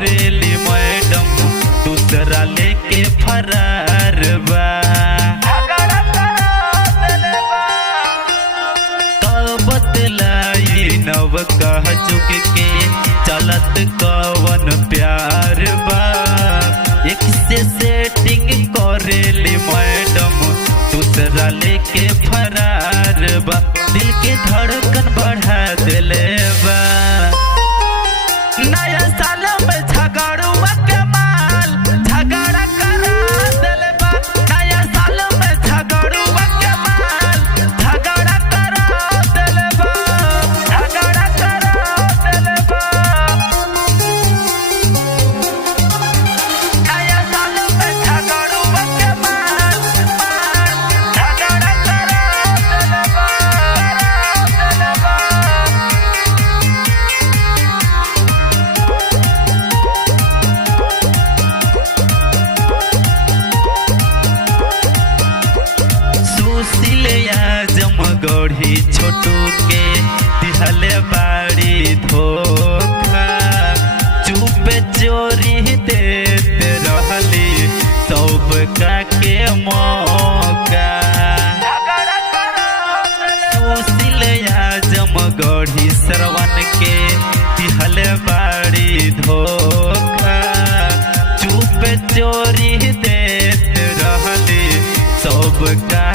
करेली मैडम दूसरा लेके फरार बा। बतलाई नव कह चुक के चलत कवन प्यार बा। एक से सेटिंग करेली मैडम दूसरा लेके फरार बा। दिल के धड़कन बढ़ा दिले बा। नया साल में झगड़ुआ के माल झगड़ा करा दिले बा। नया साल में झगड़ुआ के माल झगड़ा करा दिले बा। झगड़ा करा दिले बा। नया साल में झगड़ुआ के माल झगड़ा करा दिले बा। सुशीलिया जमगढ़ी छोटू के दिहले बाड़ी धोखा। चुप चोरी देते रहली सब का के मौका। सुशीलिया जमगढ़ी श्रवण के दिहले बाड़ी धोखा। चुप चोरी देते रहली सब का